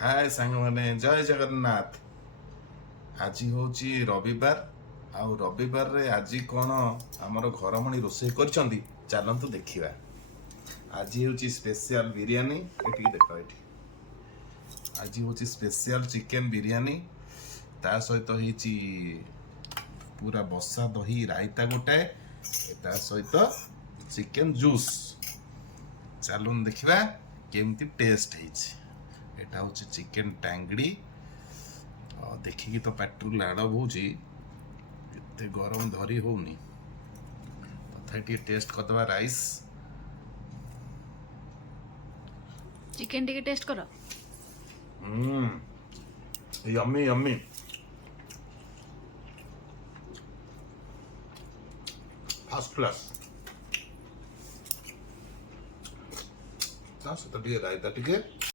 हाय सांग माने जय जगन्नाथ। आज हूँ रविवार आउ रविवार रे आज कौन आमर घरमणी रोषे कर चलतु देखा। आज हूँ स्पेशल बिरियानी ये देख ये आज हूँ स्पेशल चिकेन बिरियानी ता सहित पूरा बसा दही रायता गोटाए ता सहित चिकेन जूस। चलून देखा केमती टेस्ट है। हूँ चिकेन टांगड़ी देखिकी तो पाटू लाड़ बोची एते गरम धरी होनी तथा टेस्ट करदे राइस चिकेन टिके टेस्ट करो। Yummy yummy first class. ता सहित रायता टिके